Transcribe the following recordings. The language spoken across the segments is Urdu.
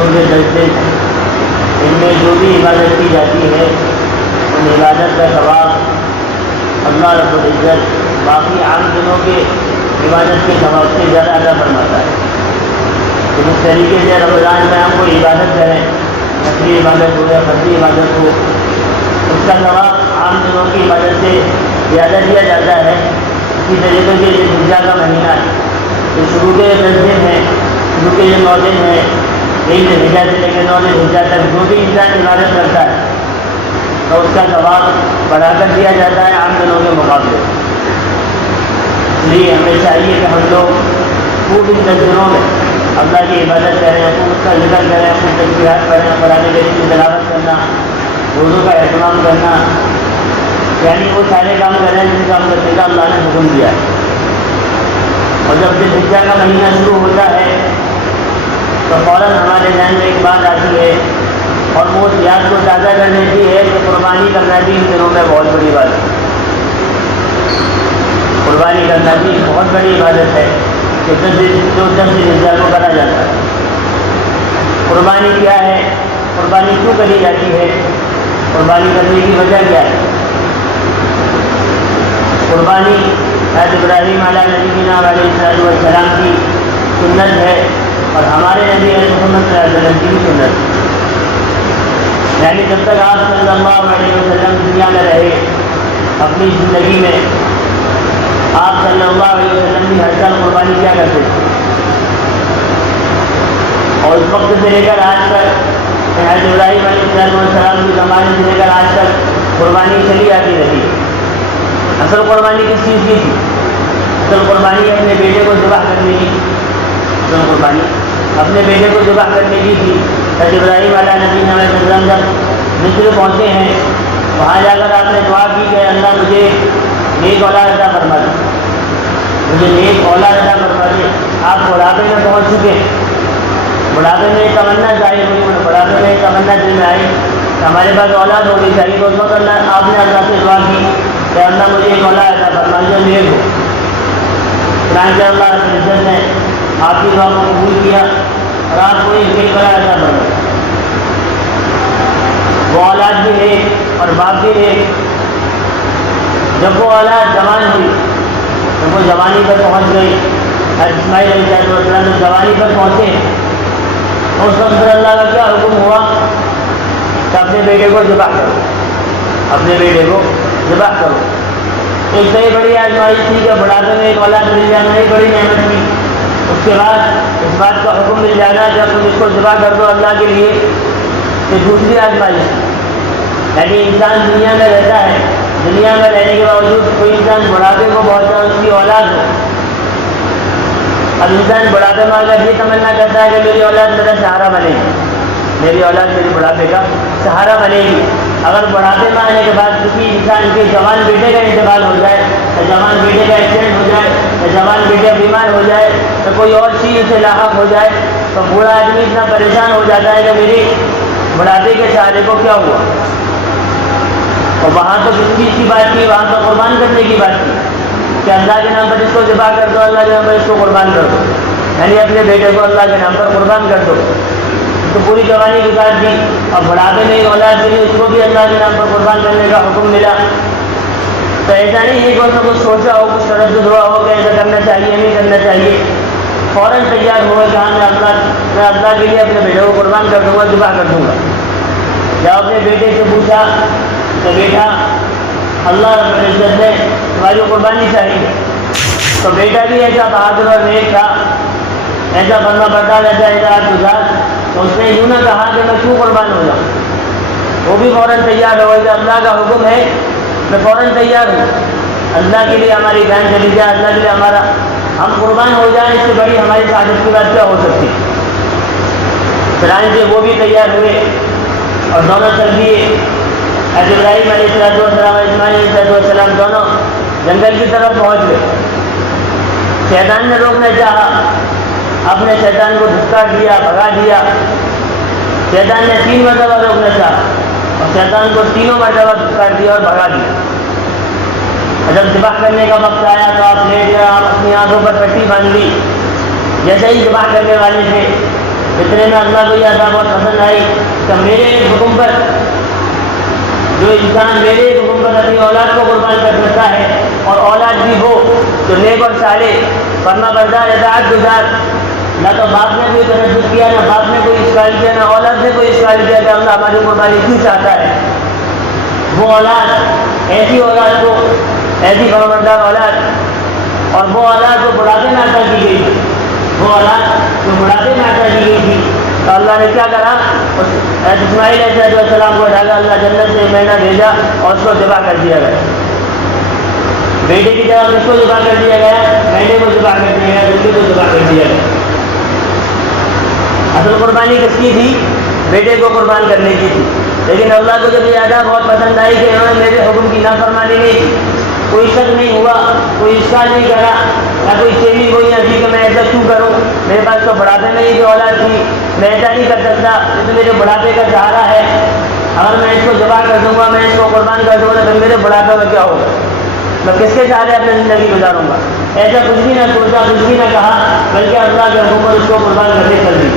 دنوں کے 10 دن ان میں جو بھی عبادت کی جاتی ہے ان عبادت کا ثواب اللہ رب العزت باقی عام دنوں کے عبادت کے ثواب سے زیادہ ادا فرماتا ہے۔ تو جس طریقے سے رمضان میں ہم کوئی عبادت کریں، نفلی عبادت ہو یا فرضی عبادت ہو، اس کا ثواب عام دنوں کی عبادت سے زیادہ دیا جاتا ہے، اسی طریقے سے یہ حجہ کا مہینہ ہے، تو شروع کے 10 دن ہیں، شروع کے یہ 9 دن ہیں، 1 ذی الحجہ سے لے کے 9 ذی الحجہ تک جو بھی انسان عبادت کرتا ہے تو اس کا ثواب بڑھا کر دیا جاتا ہے عام دنوں کے مقابلے۔ اس لیے ہمیں چاہیے کہ ہم لوگ خوب ان 10 دنوں میں اللہ کی عبادت کریں، خوب اس کا ذکر کریں، اپنی تسبیحات پڑھیں، قرآن کریم کی تلاوت کرنا، روزوں کا اہتمام کرنا، یعنی وہ سارے کام کریں جن کا ہم کرنے کا اللہ نے حکم دیا ہے۔ اور جب ذی الحجہ کا مہینہ شروع ہوتا ہے تو فوراً ہمارے ذہن میں ایک بات آتی ہے اور وہ اس یاد کو تازہ کر دیتی ہے کہ قربانی کرنا بھی ان دنوں میں بہت بڑی بات ہے۔ قربانی کرنا بھی بہت بڑی عبادت ہے کہ 10 ذی الحجہ کو کرا جاتا ہے۔ قربانی کیا ہے؟ قربانی کیوں کری جاتی ہے؟ قربانی کرنے کی وجہ کیا ہے؟ قربانی حضرت ابراہیم علیہ نبینا علیہ السلام کی سنت ہے اور ہمارے نبی محمد صلی اللہ علیہ وسلم کی بھی سنت ہے۔ یعنی جب تک آپ صلی اللہ علیہ وسلم دنیا میں رہے، اپنی زندگی میں آپ صلی اللہ علیہ وسلم بھی ہر سال قربانی کیا کرتے تھے، اور اس وقت سے لے کر آج تک حضرت ابراہیم علیہ السلام کے زمانے سے لے کر آج تک قربانی چلی آتی رہی۔ اصل قربانی کس چیز کی تھی؟ اصل قربانی اپنے بیٹے کو ذبح کرنے کی، اصل قربانی اپنے بیٹے کو ذبح کرنے کی تھی۔ حضرت ابراہیم علیہ نبینا علیہ السلام جب مصر پہنچے ہیں، وہاں جا کر آپ نے دعا کی کہ اللہ مجھے نیک اولاد عطا فرما دے، مجھے نیک اولاد عطا فرما دے۔ آپ بڑھاپے میں پہنچ چکے، بڑھاپے میں ایک تمنا ظاہر ہوئی، بڑھاپے میں ایک تمنا دل میں آئی کہ ہمارے پاس اولاد ہونی چاہیے۔ تو اس وقت آپ نے اللہ سے دعا کی کہ اللہ مجھے ایک اولاد عطا فرما جو نیک ہو۔ چنانچہ اللہ رب العزت نے آپ کی دعا کو قبول کیا اور آپ کو ایک نیک اولاد عطا فرما۔ وہ اولاد بھی نیک اور باپ بھی نیک۔ جب وہ اولاد جوان ہوئی، جب وہ جوانی پر پہنچ گئی، حضرت اسماعیل علیہ السلام جب جوانی پر پہنچے، اس وقت اللہ کا کیا حکم ہوا کہ اپنے بیٹے کو ذبح کرو، اپنے بیٹے کو ذبح کرو۔ ایک تو یہ بڑی آزمائش تھی کہ بڑھاپے میں ایک اولاد مل جانا ایک بڑی نعمت تھی، اس کے بعد اس بات کا حکم مل جانا جب تم اس کو ذبح کر دو اللہ کے لیے، تو دوسری آزمائش تھی۔ یعنی انسان دنیا میں رہتا ہے، دنیا میں رہنے کے باوجود کوئی انسان بڑھاپے کو پہنچا، اس کی اولاد ہو۔ اب انسان بڑھاپے میں اگر یہ تمنا کرتا ہے کہ میری اولاد میرا سہارا بنے گی، میری اولاد میری بڑھاپے کا سہارا بنے گی، اگر بڑھاپے میں آنے کے بعد کسی انسان کے جوان بیٹے کا انتقال ہو جائے، یا جوان بیٹے کا ایکسیڈنٹ ہو جائے، یا جوان بیٹے بیمار ہو جائے، یا کوئی اور چیز اسے لاحق ہو جائے، تو بوڑھا آدمی اتنا پریشان ہو جاتا ہے کہ میری بڑھاپے کے سہارے کو کیا ہوا۔ اور وہاں تو کس چیز کی بات کی؟ وہاں تو قربان کرنے کی بات کی کہ اللہ کے نام پر اس کو ذبح کر دو، اللہ کے نام پر اس کو قربان کر دو، یعنی اپنے بیٹے کو اللہ کے نام پر قربان کر دو۔ تو پوری جوانی گزار دی، اور بڑھاپے میں ایک اولاد ملی، اس کو بھی اللہ کے نام پر قربان کرنے کا حکم ملا۔ تو ایسا نہیں ہے کہ اس نے کچھ سوچا ہو، کچھ تردد ہوا ہو کہ ایسا کرنا چاہیے نہیں کرنا چاہیے، فوراً تیار ہوئے کہ ہاں میں اللہ کے لیے اپنے بیٹے کو قربان کر دوں گا، ذبح کر دوں گا۔ جب اپنے بیٹے سے پوچھا کہ بیٹا اللہ رب العزت نے تمہاری قربانی چاہیے، تو بیٹا بھی ایسا بہادر اور نیک تھا، ایسا فرما بردار، ایسا اطاعت گزار، تو اس نے یوں نہ کہا کہ میں کیوں قربان ہو جاؤں، وہ بھی فوراً تیار ہو کہ اللہ کا حکم ہے، میں فوراً تیار ہوں، اللہ کے لیے ہماری جان چلی جائے، اللہ کے لیے ہم قربان ہو جائیں، اس سے بڑی ہماری سعادت کی بات کیا ہو سکتی۔ چنانچہ وہ بھی تیار ہوئے اور دونوں چل دیے۔ حضرت ابراہیم علیہ السلام اور اسماعیل علیہ السلام دونوں جنگل کی طرف پہنچ گئے۔ شیطان نے روکنا چاہا، اپنے شیطان کو دھکا دیا، بھگا دیا۔ شیطان نے 3 مرتبہ روکنا چاہا اور شیطان کو 3 مرتبہ دھکا دیا اور بھگا دیا۔ جب ذبح کرنے کا وقت آیا تو آپ لیٹ گئے، آپ اپنی آنکھوں پر پٹی باندھ لی۔ جیسے ہی ذبح کرنے والے تھے اتنے میں اللہ کو یہ ادا بہت پسند آئی کہ میرے حکم پر جو انسان میرے حکم پر اپنی اولاد کو قربان کر سکتا ہے، اور اولاد بھی ہو تو نیک اور صالح، فرما بردار، اطاعت گزار، نہ تو باپ نے کوئی تردد کیا، نہ باپ نے کوئی اشکال کیا، نہ اولاد نے کوئی اشکال کیا کہ اللہ ہماری قربانی کیوں چاہتا ہے۔ وہ اولاد، ایسی اولاد کو، ایسی فرماندار اولاد، اور وہ اولاد جو بڑھاپے میں عطا کی گئی تھی، وہ اولاد جو بڑھاپے میں عطا کی گئی تھی، تو اللہ نے کیا کرا، اسماعیل علیہ السلام کو ڈالا، اللہ جنت سے مہینہ بھیجا اور اس کو ذبح کر دیا گیا۔ بیٹے کی جگہ کس کو ذبح کر دیا گیا؟ مہینے کو ذبح کر دیا گیا، بیٹے کو ذبح کر دیا گیا۔ اصل قربانی کس کی تھی؟ بیٹے کو قربان کرنے کی تھی، لیکن اللہ کو جب یہ ادا بہت پسند آئی کہ انہوں نے میرے حکم کی نافرمانی نہیں کی، کوئی شک نہیں ہوا، کوئی اشکال نہیں کرا، نہ کوئی چیزیں ہوئی نہ کہ میں ایسا کیوں کروں، میرے پاس تو بڑھاپے میں ہی جو اولاد تھی، میں ایسا نہیں کر سکتا، یہ تو میرے بڑھاپے کا سہارا ہے، اگر میں اس کو ذبح کر دوں گا، میں اس کو قربان کر دوں گا تو میرے بڑھاپے میں کیا ہوگا، میں کس کے سہارے اپنی زندگی گزاروں گا؟ ایسا کچھ بھی نہ سوچا، کچھ بھی نہ کہا، بلکہ اللہ کے حکم پر اس کو قربان کرنے کر دی۔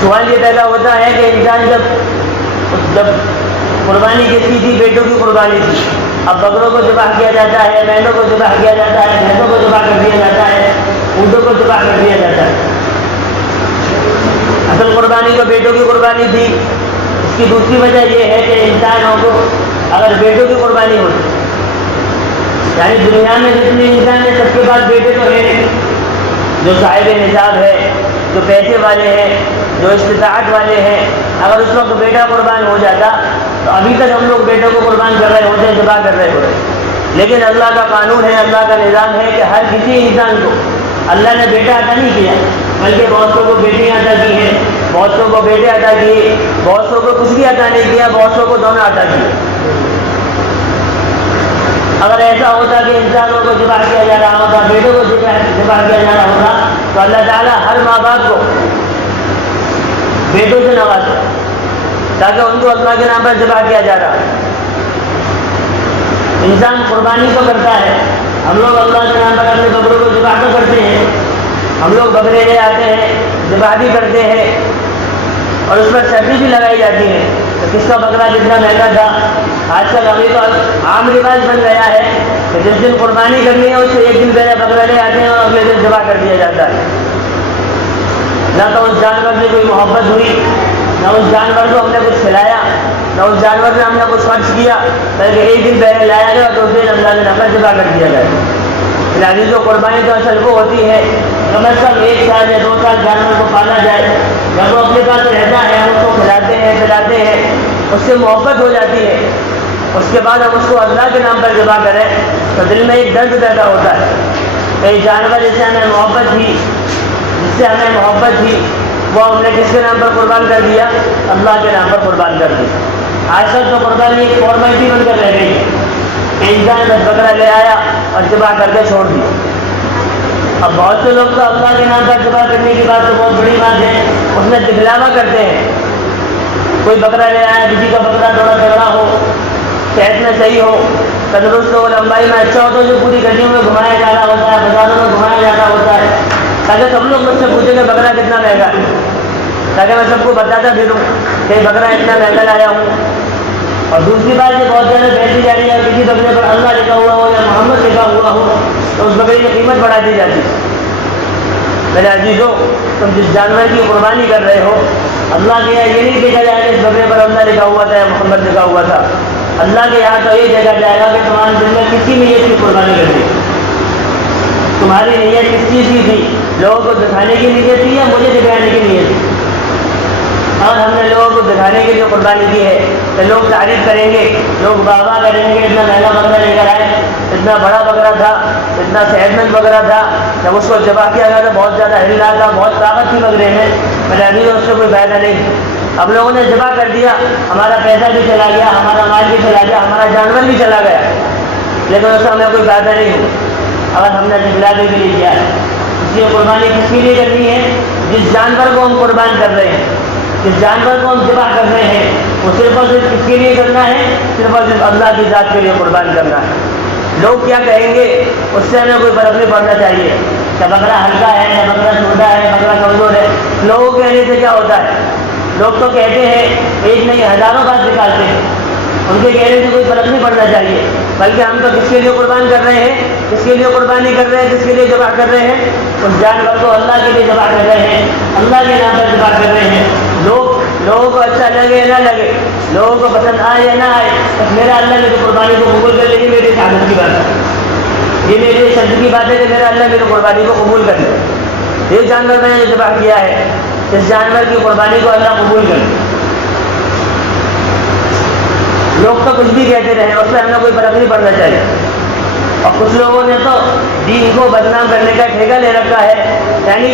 سوال یہ پیدا ہوتا ہے کہ انسان جب قربانی کس کی تھی؟ بیٹوں کی قربانی تھی، اب بکروں کو ذبح کیا جاتا ہے، مینڈوں کو ذبح کیا جاتا ہے، بھینسوں کو ذبح کر دیا جاتا ہے، اونٹوں کو ذبح کر دیا جاتا ہے۔ اصل قربانی تو بیٹوں کی قربانی تھی۔ اس کی دوسری وجہ یہ ہے کہ انسانوں کو اگر بیٹوں کی قربانی ہوتی، یعنی دنیا میں جتنے انسان ہیں سب کے پاس بیٹے تو ہیں نہیں، جو صاحب نصاب ہے، جو پیسے والے ہیں، جو استطاعت والے ہیں، اگر اس وقت بیٹا قربان ہو جاتا تو ابھی تک ہم لوگ بیٹوں کو قربان کر رہے ہوتے، ذبح کر رہے ہوتے، لیکن اللہ کا قانون ہے، اللہ کا نظام ہے کہ ہر کسی انسان کو اللہ نے بیٹا عطا نہیں کیا، بلکہ بہتوں کو بیٹیاں عطا کی ہیں، بہتوں کو بیٹے عطا کیے، بہتوں کو کچھ بھی عطا نہیں کیا، بہتوں کو دونوں عطا کیے۔ اگر ایسا ہوتا کہ انسانوں کو ذبح کیا جا رہا ہوتا، بیٹوں کو ذبح کیا جا رہا ہوتا، تو اللہ تعالیٰ ہر ماں باپ کو بیٹوں سے نوازتا، تاکہ ان کو اللہ کے نام پر ذبح کیا جا رہا ہے۔ انسان قربانی تو کرتا ہے، ہم لوگ اللہ کے نام پر اپنے بکروں کو ذبح تو کرتے ہیں، ہم لوگ بکرے لے آتے ہیں، ذبح بھی کرتے ہیں، اور اس پر سبزی بھی لگائی جاتی ہے۔ تو کس کا بکرا جتنا مہنگا تھا، آج کل ابھی تو عام رواج بن گیا ہے کہ جس دن قربانی کرنی ہے اس سے ایک دن پہلے بکرا لے آتے ہیں اور اگلے دن ذبح کر دیا جاتا ہے۔ نہ تو اس جانور سے کوئی محبت ہوئی، نہ اس جانور کو ہم نے کچھ کھلایا، نہ اس جانور سے ہم نے کچھ خرچ کیا، بلکہ ایک دن پہلے لایا گیا تو اس دن اللہ کے نام پر ذبح کر دیا گیا۔ یعنی جو قربانی تو اصل وہ ہوتی ہے کم از کم 1 سال یا 2 سال جانور کو پالا جائے، جب وہ اپنے پاس رہتا ہے ہم اس کو کھلاتے ہیں پلاتے ہیں، اس سے محبت ہو جاتی ہے، اس کے بعد ہم اس کو اللہ کے نام پر ذبح کریں تو دل میں ایک درد پیدا ہوتا ہے کہ جانور جس سے ہمیں محبت تھی، جس سے ہمیں محبت تھی، وہ ہم نے کس کے نام پر قربان کر دیا؟ اللہ کے نام پر قربان کر دیا۔ آج کل تو قربانی ایک فارمیلٹی بن کر رہ گئی ہے کہ انسان بس بکرا لے آیا اور ذبح کر کے چھوڑ دیا۔ اب بہت سے لوگ تو اللہ کے نام پر ذبح کرنے کی بات تو بہت بڑی بات ہے، اس میں دکھلاوا کرتے ہیں۔ کوئی بکرا لے آیا، کسی کا بکرا تھوڑا تگڑا ہو، صحت میں صحیح ہو، تندرست ہو، لمبائی میں اچھا ہو تو جو پوری گلیوں میں گھمایا جا رہا ہوتا ہے، بازاروں میں گھمایا جا رہا ہوتا ہے، تاکہ سب لوگ مجھ سے پوچھیں کہ بکرا کتنا مہنگا ہے، تاکہ میں سب کو بتاتا پھروں کہ بکرا اتنا مہنگا لایا ہوں۔ اور دوسری بات یہ بہت زیادہ بہتری جا رہی ہے، کسی بکرے پر اللہ لکھا ہوا ہو یا محمد لکھا ہوا ہو تو اس بکرے کی قیمت بڑھا دی جاتی ہے۔ میرے عزیزو، تم جس جانور کی قربانی کر رہے ہو، اللہ کے یہاں یہ نہیں دیکھا جائے کہ اس بکرے پر اللہ لکھا ہوا تھا یا محمد لکھا ہوا تھا، اللہ کے یہاں تو یہ دیکھا جائے گا کہ تمہارے دل میں کس کی نیت کی قربانی کرنی، تمہاری نیت کس چیز کی تھی؟ لوگوں کو دکھانے کی نیت تھی یا مجھے دکھانے کی نیت تھی؟ اور ہم نے لوگوں کو دکھانے کے لیے قربانی کی ہے کہ لوگ تعریف کریں گے، لوگ واہ واہ کریں گے، اتنا مہنگا بکرا لے کر آئے، اتنا بڑا بکرا تھا، اتنا صحت مند بکرا تھا، جب اس کو ذبح کیا گیا تو بہت زیادہ ہل رہا تھا، بہت طاقت تھی بکرے میں، میرے عزیز اس سے کوئی فائدہ نہیں۔ اب لوگوں نے ذبح کر دیا، ہمارا پیسہ بھی چلا گیا، ہمارا مال بھی چلا گیا، ہمارا جانور بھی چلا گیا، لیکن اس کا ہمیں کوئی فائدہ نہیں ہو اگر ہم نے دکھلانے کے لیے کیا ہے۔ اس لیے قربانی کس کے لیے کرنی ہے؟ جس جانور کو ہم قربان کر رہے ہیں، جس جانور کو ہم ذبح کر رہے ہیں، وہ صرف اور صرف کس کے لیے کرنا ہے؟ صرف اور صرف اللہ کی ذات کے لیے قربان کرنا ہے۔ لوگ کیا کہیں گے اس سے ہمیں کوئی فرق نہیں پڑنا چاہیے کہ بکرا ہلکا ہے یا بکرا چھوٹا ہے، بکرا کمزور ہے، لوگوں کے کہنے سے کیا ہوتا ہے؟ لوگ تو کہتے ہیں، ایک نہیں ہزاروں بات نکالتے ہیں، ان کے کہنے سے کوئی فرق نہیں پڑنا چاہیے، بلکہ ہم تو کس کے لیے قربان کر رہے ہیں، کس کے لیے قربانی کر رہے ہیں، کس کے لیے ذبح کر رہے ہیں؟ اس جانور کو اللہ کے لیے ذبح کر رہے ہیں، اللہ کے نام پر ذبح کر رہے ہیں۔ لوگوں کو اچھا لگے یا نہ لگے، لوگوں کو پسند آئے یا نہ آئے، بس میرا اللہ میری قربانی کو قبول کر لے گی، میری شہادت کی بات ہے، یہ میری شرط کی بات ہے کہ میرا اللہ میری قربانی کو قبول کر لے۔ یہ جانور میں نے ذبح کیا ہے، اس جانور کی قربانی کو اللہ قبول کر لے۔ لوگ تو کچھ بھی کہتے رہے، اس میں ہمیں کوئی فرق نہیں پڑنا چاہیے۔ اور کچھ لوگوں نے تو دین کو بدنام کرنے کا ٹھیکہ لے رکھا ہے، یعنی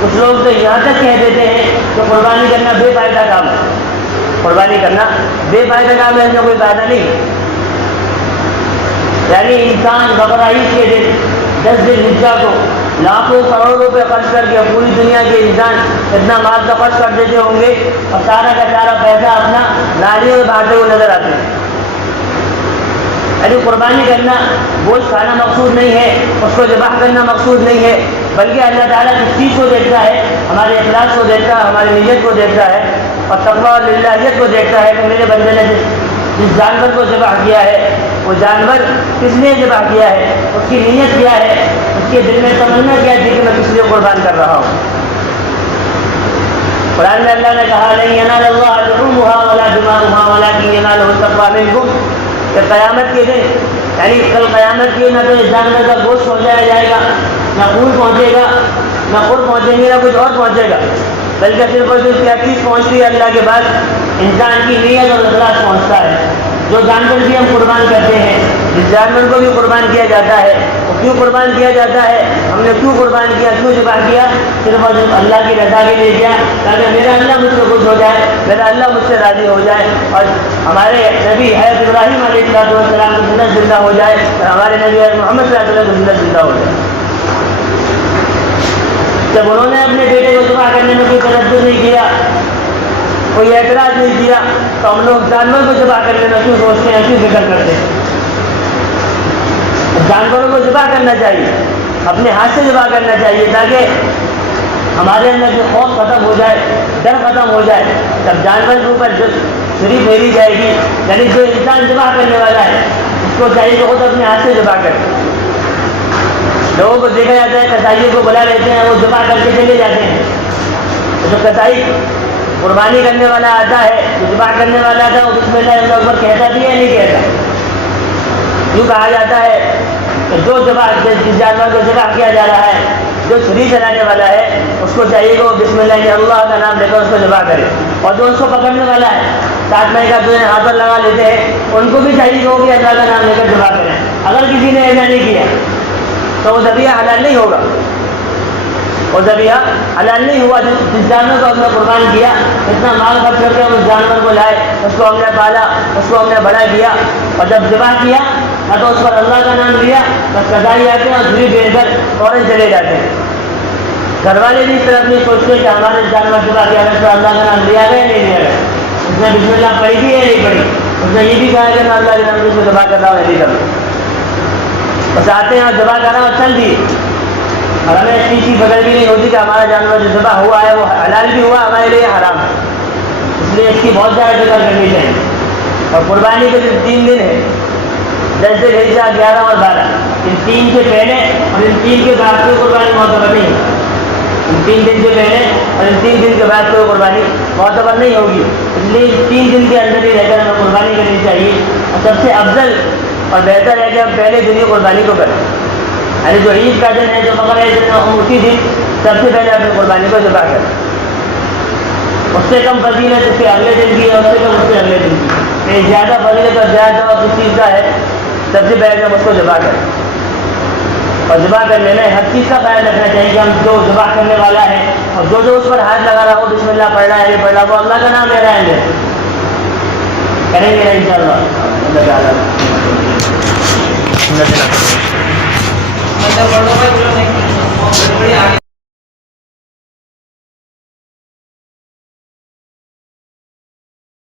کچھ لوگ تو یہاں تک کہہ دیتے ہیں کہ قربانی کرنا بے فائدہ کام ہے، قربانی کرنا بے فائدہ کام ہے، اس میں کوئی فائدہ نہیں۔ یعنی انسان بقرہ عید کے دن 10 ذی الحجہ کو لاکھوں کروڑوں روپے خرچ کر کے، پوری دنیا کے انسان اتنا مال کا خرچ کر دیتے ہوں گے، اور سارا کا سارا پیسہ اپنا نالیوں میں بہاتے ہوئے نظر آتے ہیں۔ یعنی قربانی کرنا گوشت کھانا مقصود نہیں ہے، اس کو ذبح کرنا مقصود نہیں ہے، بلکہ اللہ تعالیٰ کس چیز کو دیکھتا ہے؟ ہمارے اخلاص کو دیکھتا ہے، ہماری نیت کو دیکھتا ہے، اور تقویٰ اور للہیت کو دیکھتا ہے کہ میرے بندے نے جس جانور کو ذبح کیا ہے، وہ جانور کس لیے ذبح کیا ہے، اس کی نیت کیا ہے، اس کے دل میں تمنا کیا ہے کہ میں کس لیے قربان کر رہا ہوں۔ قرآن میں اللہ نے کہا لن ینال اللہ لحومها ولا دماؤها ولکن ینالہ التقویٰ منکم، کہ قیامت کے دن، یعنی کل قیامت کے نہ تو اس جانور کا گوشت پہنچایا جائے گا، نہ خون پہنچے گا، نہ خور پہنچیں گے، نہ کچھ اور پہنچے گا، بلکہ صرف اور صرف کیا چیز پہنچتی ہے اللہ کے پاس؟ انسان کی نیت اور اخلاص پہنچتا ہے۔ جو جانور بھی ہم قربان کرتے ہیں، جس جانور کو بھی قربان کیا جاتا ہے، وہ کیوں قربان کیا جاتا ہے؟ ہم نے کیوں قربان کیا، کیوں ذبح کیا؟ صرف اور صرف اللہ کی رضا کے لیے کیا، تاکہ میرا اللہ مجھ سے خوش ہو جائے، میرا اللہ مجھ سے راضی ہو جائے، اور ہمارے نبی حضرت ابراہیم علیہ السلام کی سنت زندہ ہو جائے، اور ہمارے نبی محمد صلی اللہ علیہ وسلم کی سنت زندہ ہو جائے۔ جب انہوں نے اپنے بیٹے کو ذبح کرنے میں کوئی تردد نہیں کیا، کوئی اعتراض نہیں کیا، تو ہم لوگ جانور کو ذبح کرنے میں کیوں سوچتے ہیں، کیوں فکر کرتے ہیں؟ جانوروں کو ذبح کرنا چاہیے، اپنے ہاتھ سے ذبح کرنا چاہیے، تاکہ ہمارے اندر جو خوف ختم ہو جائے، ڈر ختم ہو جائے۔ جب جانور کے اوپر جو چھری پھیری جائے گی، یعنی جو انسان ذبح کرنے والا ہے، اس کو چاہیے کہ خود اپنے ہاتھ سے ذبح کرے۔ لوگوں کو دیکھا جاتا ہے کسائیوں کو بلا لیتے ہیں، وہ ذبح کر کے چلے جاتے ہیں۔ جو کسائی قربانی کرنے والا آتا ہے، جو ذبح کرنے والا آتا ہے، وہ بسم اللہ اللہ اکبر کہتا بھی ہے نہیں کہتا؟ یوں کہا جاتا ہے کہ جس جانور کو ذبح کیا جا رہا ہے، جو چھری چلانے والا ہے، اس کو چاہیے کہ وہ بسم اللہ کا نام لے کر اس کو ذبح کرے، اور جو اس کو پکڑنے والا ہے، 7 مئی کا جو ہاتھ پر لگا لیتے ہیں، ان کو بھی چاہیے کہ وہ بھی اللہ کا نام لے کر ذبح کریں۔ اگر کسی نے ایسا نہیں کیا تو وہ ذبیحہ حلال نہیں ہوگا، وہ ذبیحہ حلال نہیں ہوا۔ جس جانور کو ہم نے قربان کیا، اتنا مال خرچ کر کے ہم اس جانور کو لائے، اس کو ہم نے پالا، اس کو ہم نے بڑا کیا، اور جب ذبح کیا نہ تو اس پر اللہ کا نام لیا، بس قضائی آتے ہیں اور چھری پھیر کر فوراً چلے جاتے ہیں۔ گھر والے بھی اس طرف نہیں سوچتے کہ ہمارے جانور ذبح کیا اس پر اللہ کا نام لیا گیا نہیں لیا گیا، اس نے بسم اللہ پڑھی تھی یا نہیں پڑھی، اس نے یہ بھی کہا کہ میں اللہ کے نام سے ذبح کر رہا ہوں، نہیں کروں، بس آتے ہیں اور ذبح کر رہا ہوں چل دیے، اور ہمیں اس چیز کی فکر بھی نہیں ہوتی کہ ہمارا جانور جو ذبح ہوا ہے وہ حلال بھی ہوا، ہمارے لیے حرام ہے۔ اس لیے اس کی بہت زیادہ فکر کرنی چاہیے۔ اور قربانی کے جو 3 دن ہے، 10 ذی الحجہ، 11 اور 12، ان 3 سے پہلے اور ان 3 کے بعد کوئی قربانی معتبر نہیں ہے۔ ان 3 دن سے پہلے اور ان 3 دن کے بعد کوئی قربانی معتبر نہیں ہوگی، اس لیے 3 دن کے اندر ہی رہ کر ہمیں قربانی کرنی چاہیے۔ اور سب سے افضل اور بہتر ہے کہ ہم پہلے دن ہی قربانی کو کریں، یعنی جو عید کا دن ہے، جو بقرہ عید ہے، ہم اسی دن سب سے پہلے اپنی قربانی کو ذبح کریں۔ اس سے کم فضیلت اس کے اگلے دن کی ہے، اس سے کم اس کے اگلے دن کی، یہ زیادہ فضیلت اور زیادہ ثواب اس چیز کا ہے، سب سے پہلے ہم اس کو ذبح کریں۔ اور ذبح کرنے میں ہر چیز کا خیال رکھنا چاہیے کہ ہم جو ذبح کرنے والا ہے اور جو اس پر ہاتھ لگا رہا ہو، بسم اللہ پڑھ رہا ہے نہیں پڑھ رہا، وہ اللہ کا نام لے رہا ہے، کریں گے ان شاء اللہ۔